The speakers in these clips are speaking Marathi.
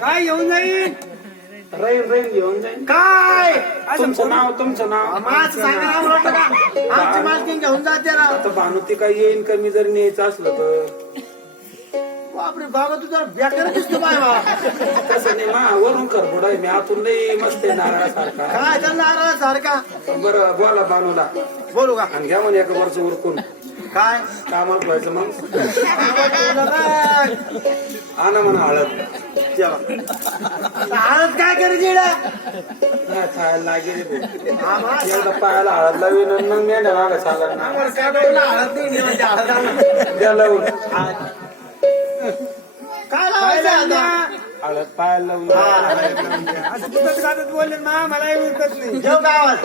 काय येऊन जाईल राहील घेऊन जाईन. काय तुमचं नाव माझं सांगा नाव नव्हतं का आमची मालकीन घेऊन जाते राव. आता भानुती काही येईन कमी जर न्यायचं असलं तर बापरे बाबा तू जरा बेकार दिसतो बाय बा. तसं नाही मा वरून करबोड आहे मी आतून लई मस्त आहे नारळासारखा. काय त्यांना नारळ सारखा बरं बोला भानूला बोलू का आणि घ्या म्हणे एका वर्ष उरकून काय कामाला व्हायचं मग आणा म्हणा हळद हळद काय करायची नाही खायला लागेल एकदा पायाला हळद लावीन आणि मग मेंढ्या मागा चालणार ना हळद नाही म्हणजे हळद द्या लावून काय लावायचं हळद पायाला लावून असं पुस्तक कागद बोलले ना मला उरकत नाही जेव गावात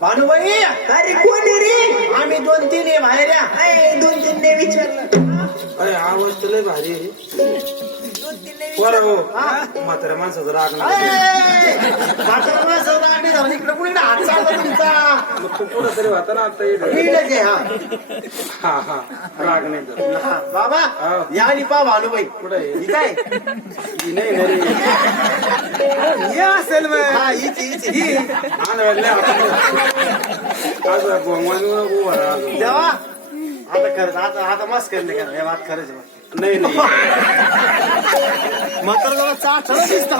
भानुबाई अरे कोण रे आम्ही 2-3 आहे बाहेर या 2-3 ने विचारलं अरे आवाज तर लय भारी आहे. बरं हो म्हाताऱ्या माणसाचं राग नाही इकडे कुणी हात चालला तुमचा मग तू पुढं तरी होता ना आता येईल. नीटच आहे, हा हा राग नाही तर हा बाबा या आणि पा भानुबाई कुठं आहे ही काय ही नाही ना रे हे असेल हा हीच ही आणलं असं भगवान उभा राहा अजून. जेव्हा आता खरंच आता मस्त करले का हे बात खरंच मग नाही नाही मात्र जरा चाट दिसत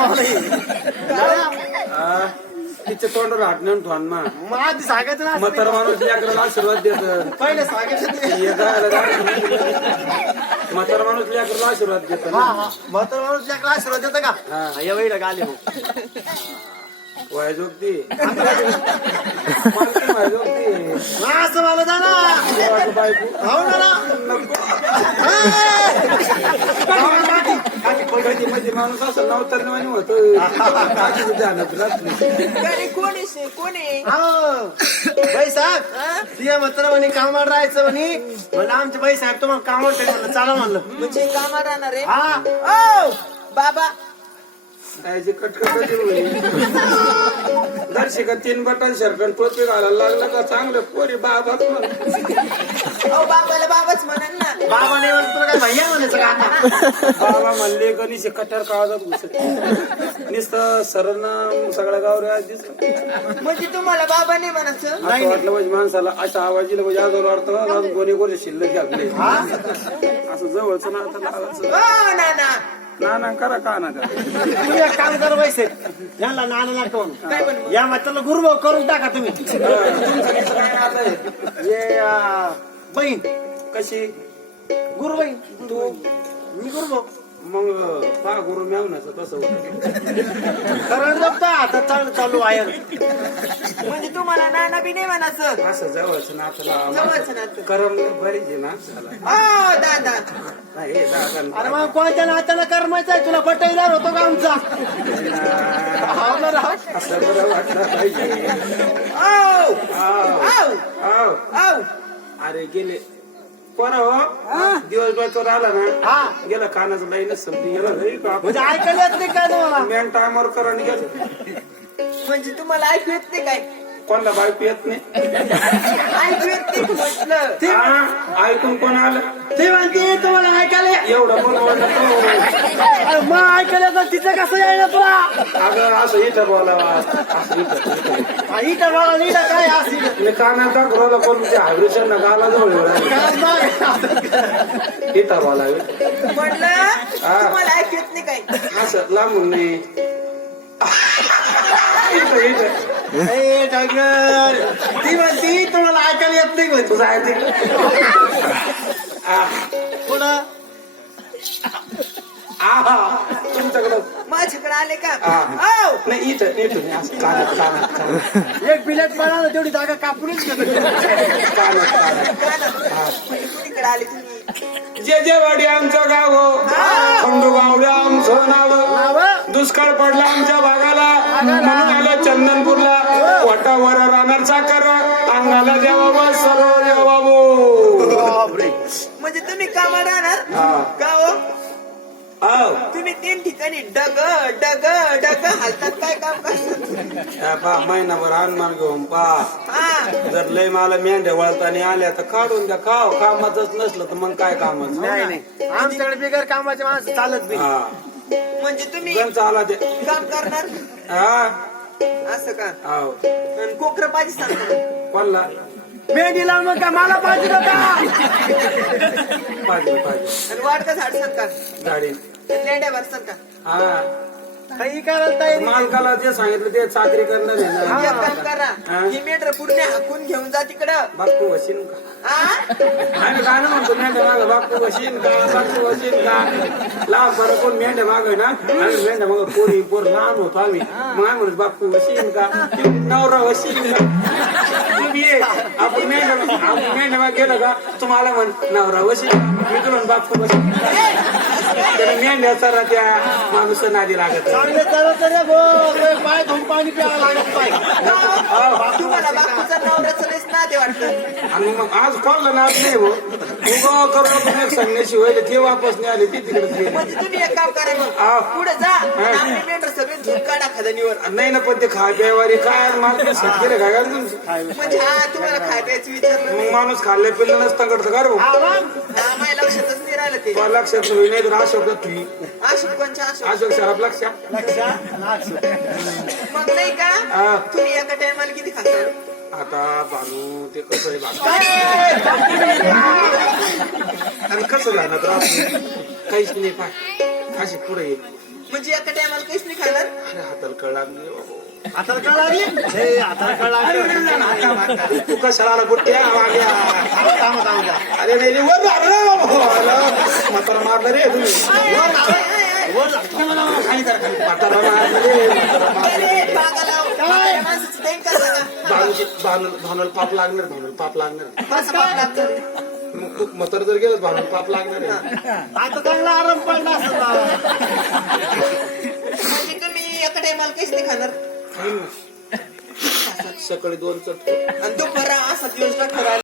तिच्या तोंडावर हात नेऊन ठेवून ना आधी सांगायचं ना म्हातारा माणूस लेकराला आशीर्वाद देत पहिले सांगायचं म्हातारा माणूस लेकराला आशीर्वाद देत मात्र माणूस लेकरं आशीर्वाद देतं का या वेळेला गाले हो वायजोगती वायजोगती असं मला जाणार बायको हो ना मध्ये माणूस असं नवतर नाही होतं ध्यानात राहत नाही. बाई साहेब ती मात्र म्हणे कामावर राहायचं म्हणे म्हणलं आमचे बाई साहेब तुम्हाला कामावर ठेव म्हणलं चला म्हणलं म्हणजे कामावर राहणार आहे हा ओ बाबा त्याची कटकट दर्शिका 3 बटन शर्कन टोपी घालायला लागला का चांगलं पोरी बाबा ओ बाबाला बाबाच म्हणन ना बाबा नाही म्हणत तुला काय भैया म्हणायचं का आता बाबा म्हणले गणेश कट्यार काळजात घुसत नुसतं सरळ सगळ्या गावरे आज दिसत म्हणजे तुम्हाला बाबा नाही म्हणायचं असं वाटलं म्हणजे माणसाला अशा आवाज दिला म्हणजे आजवर वाटतं कोणी कोणी शिल्लक घातले असं जवळचं ना आता लावायचं ओ नाना ना करा का ना तुम्ही एक काम करा पैसे यांना नाणं लागतो म्हणून या मात्र गुरुभाऊ करून टाका तुम्ही तुमचं काय नातं आहे? हे बहीण कशी गुरुबाई तू मी गुरुभाऊ मग पा गुरु म्यावण्याचं तसं होतं कारण बघता आता चालू आहे म्हणजे तुम्हाला नाना बी नाही म्हणायचं असं जवळचं नातं जवळचं नातं. करम बरीच आहे ना चला ओ दादा नाही दादा अरे मग कोणत्या नात्याला करमायचं आहे तुला पटईदार होतो का आमचा हो ना राव. असं बरं वाटलं पाहिजे ओ आव, आव. ओ अरे गेले पर हो दिवसभर तो राहिला ना गेला कानाचं लाईनच संपली गेला घरी का म्हणजे ऐकायला येत नाही काय तुम्हाला मेन टायमावर करा गेलं म्हणजे तुम्हाला ऐकू येत नाही काय कोणाला बायको येत नाही ऐकू येत नाही म्हटलं हा, ऐकून कोण आलं ते म्हणते तुम्हाला ऐकायला एवढं कोण अरे मग ऐकायला येतं तिचं कसं यायला तुला अगं असं इथं बोलावा असं इथं इथं मला नीट काय असेल मी कानात दाखवलं पण ते हायब्रिशन ना गाला जवळ इथं बोलावे म्हटलं तुम्हाला ऐकू येत नाही काय असं लांबून नाही इथं इथं ए टायगर ती म्हणती तुम्हाला ऐकायला येत नाही म्हणते तुझं आहे पुढं तुमच्याकडं माझ्याकडे आले का हा. ओ नाही इथं इथं असं कानात एक बिलेट पडा तेवढी जागा कापूनच कुणीकडे आले तुम्ही जे वाडी आमचं गाव खंडू गावडे आमचं नाव दुष्काळ पडला आमच्या भागाला म्हणून आलं चंदनपूरला वाटावर राहणार साखर अंगाला द्यावा सर्व देवा बाबू म्हणजे तुम्ही कामावर राहणार का हो तुम्ही 3 ठिकाणी डग हलतात काय काम करतात महिनाभर अनुमान घेऊन पा हा जर लय मला मेंढ्या वळताना आल्या तर काढून द्या. कामाचंच नसलं तर मग काय कामाचं. नाही नाही आमच्याकडे बिगर कामाचे माणसं चालत बी हा म्हणजे तुम्ही गंज आला ते. काम करणार हा असं का? हाव. आणि कोकरं पाहिजे सांगतो. कोणला मेहंदी लावून मग काय मला पाहिजे का पाहिजे आणि वाडका झाड का? गाडी. लेंड्या भरतात का? हा काही करायला तयारी मालकाला जे सांगितलं ते चाकरी करणार आहे ना. एक काम करा हा. ही मेंढर पूर्ण हाकून घेऊन जा तिकडं. बापू वशीन का हा? आम्ही गाणं म्हणतो मेंढ्या माग बापू वशीन का बापू वशीन का. लहान बरं कोण मेंढ्या माग आहे ना आम्ही मेंढ्या माग पोर लहान होतो आम्ही मग आम्ही म्हणतो बापू वशीन का नवरा वशीन का. तुम्ही ये आपण मेंढ्या माग गेलो का तुम्हाला म्हण नवरा वशीन मी तुला म्हण बापू वशीन. मेंढ्या सर त्या माणूस नादी लागत. चांगले चालत रे भाऊ पाय धुवून पाणी प्यावं लागत पाहिजे. तुम्हाला बापूचा नवऱ्याचं लयच नाते वाटतं. आणि मग आज कॉलला नाद नाही हो उगा करून एक संन्याशी व्हायला ते वापस नाही आले ते तिकडे. म्हणजे तुम्ही एक काम करा हा. मग पुढे जा आणि आपली मेंढर सगळे झुल काढा खदानीवर. नाही ना पण ते खाय प्यावारी काय मला सेट केलं काय का तुमचं. म्हणजे हा तुम्हाला खाय प्यायचं विचारलं मग माणूस खाल्ल्या पिल्लं नसता करतं का रे भाऊ. हा मग हा, माझ्या लक्षातच नाही राहिलं ते. तुला लक्षात नाही तर अशोक तुम्ही अशोकांच्या अशोक अशोक शराब लक्षात. मग नाही का हा. तुम्ही एका टायमाला किती खाता? आता बानू ते कसं आहे बानू आणि कसं जाणार तर आपण काहीच नाही पाय अशी पुढे ये. म्हणजे एका टायमाला काहीच नाही खाणार. अरे हाताला कळ लागली बाबा. हाताला कळ लागली हे हाताला कळ लागली तू कशाला आला गुट्ट्या वाग्या. थांबा थांबा अरे नाही रे, वर लागलं रे बाबा. म्हातारा मारलं रे तुम्ही. म्हातारा मारलं रे. अरे, पागाला, माझ्या माणसाचं देईन का सांगा? भावनाला पाप लागणार. कसं पाप लागतं? मग तू म्हातारा जर गेलं भावनाला पाप लागणार आहे. आता चांगला आराम पडला असं म्हणजे तुम्ही एका टायमाला काहीच नाही खाणार. सकाळी 2 चटके आणि तो खरा असा दिवस ठरायला